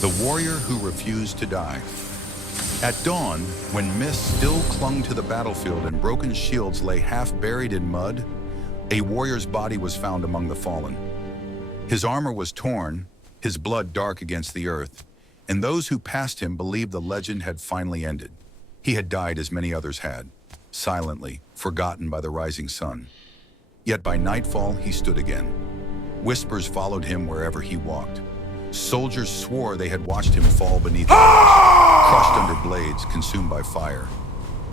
The warrior who refused to die. At dawn, when mist still clung to the battlefield and broken shields lay half buried in mud, a warrior's body was found among the fallen. His armor was torn, his blood dark against the earth, and those who passed him believed the legend had finally ended. He had died as many others had, silently, forgotten by the rising sun. Yet by nightfall, he stood again. Whispers followed him wherever he walked. Soldiers swore they had watched him fall beneath the crushed under blades, consumed by fire.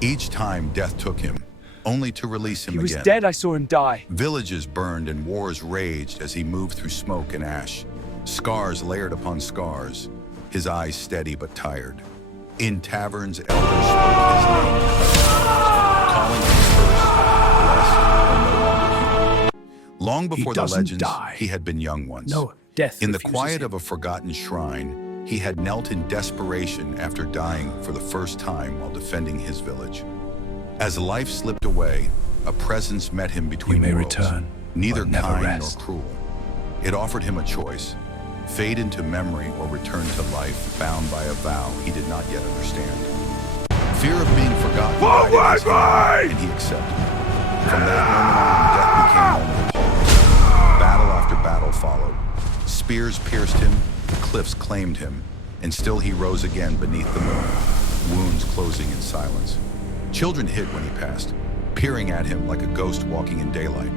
Each time death took him, only to release him again. He was dead, I saw him die. Villages burned and wars raged as he moved through smoke and ash. Scars layered upon scars, his eyes steady but tired. In taverns, elders spoke his name, calling him first, blessed, or no longer human. Long before the legends, he had been young once. No, death In the quiet him. of a forgotten shrine, he had knelt in desperation after dying for the first time while defending his village. As life slipped away, a presence met him between You may worlds, return, neither but never kind rest. nor cruel. It offered him a choice: fade into memory or return to life, bound by a vow he did not yet understand. Fear of being forgotten guided his hand, and he accepted. From that moment on, death became only a pause. Battle after battle followed. Spears pierced him, cliffs claimed him, and still he rose again beneath the moon, wounds closing in silence. Children hid when he passed, peering at him like a ghost walking in daylight.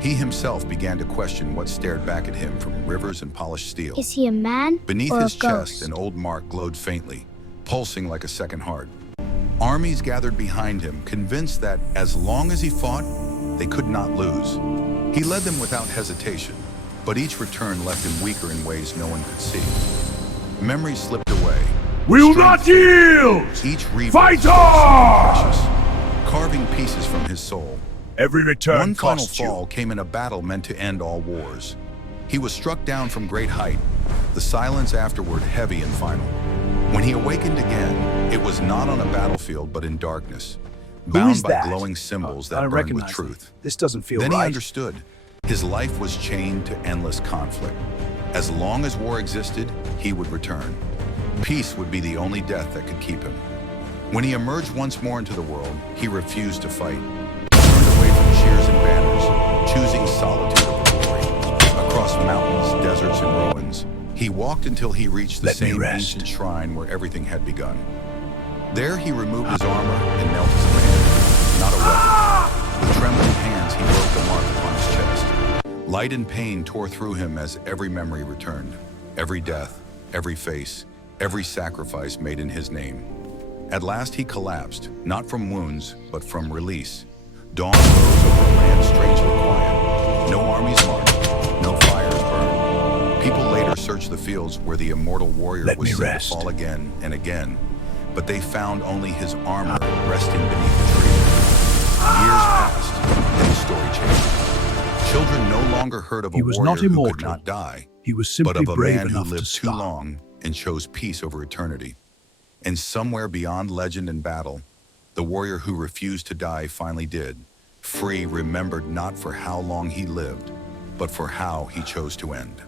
He himself began to question what stared back at him from rivers and polished steel. Is he a man Beneath or his a ghost? chest, an old mark glowed faintly, pulsing like a second heart. Armies gathered behind him, convinced that as long as he fought, they could not lose. He led them without hesitation, but each return left him weaker in ways no one could see. Memories slipped away. We will Strength not yield! Each rebuild Fight seemed on! precious, carving pieces from his soul. Every return One final costs you. fall came in a battle meant to end all wars. He was struck down from great height, the silence afterward heavy and final. When he awakened again, it was not on a battlefield but in darkness, bound is by that? glowing symbols I that don't burned with recognize truth. This doesn't feel Then right. he understood. His life was chained to endless conflict. As long as war existed, he would return. Peace would be the only death that could keep him. When he emerged once more into the world, he refused to fight. Turned away from cheers and banners, choosing solitude over glory. Across mountains, deserts, and ruins, he walked until he reached the Let me same rest. ancient shrine where everything had begun. There he removed his armor and knelt as a man, not a weapon. With trembling hands, he wrote the mark upon his chest. Light and pain tore through him as every memory returned. Every death, every face, every sacrifice made in his name. At last he collapsed, not from wounds, but from release. Dawn rose over a land strangely quiet. No armies marched, no fires burned. People later searched the fields where the immortal warrior Let was me said rest. to fall again and again, but they found only his armor resting beneath the tree. Years passed, and the story changed. Children no longer heard of a He was warrior not who could immortal. not die, He was but simply of a brave man who enough to lived too stop. long and chose peace over eternity. And somewhere beyond legend and battle, the warrior who refused to die finally did, free, remembered not for how long he lived, but for how he chose to end.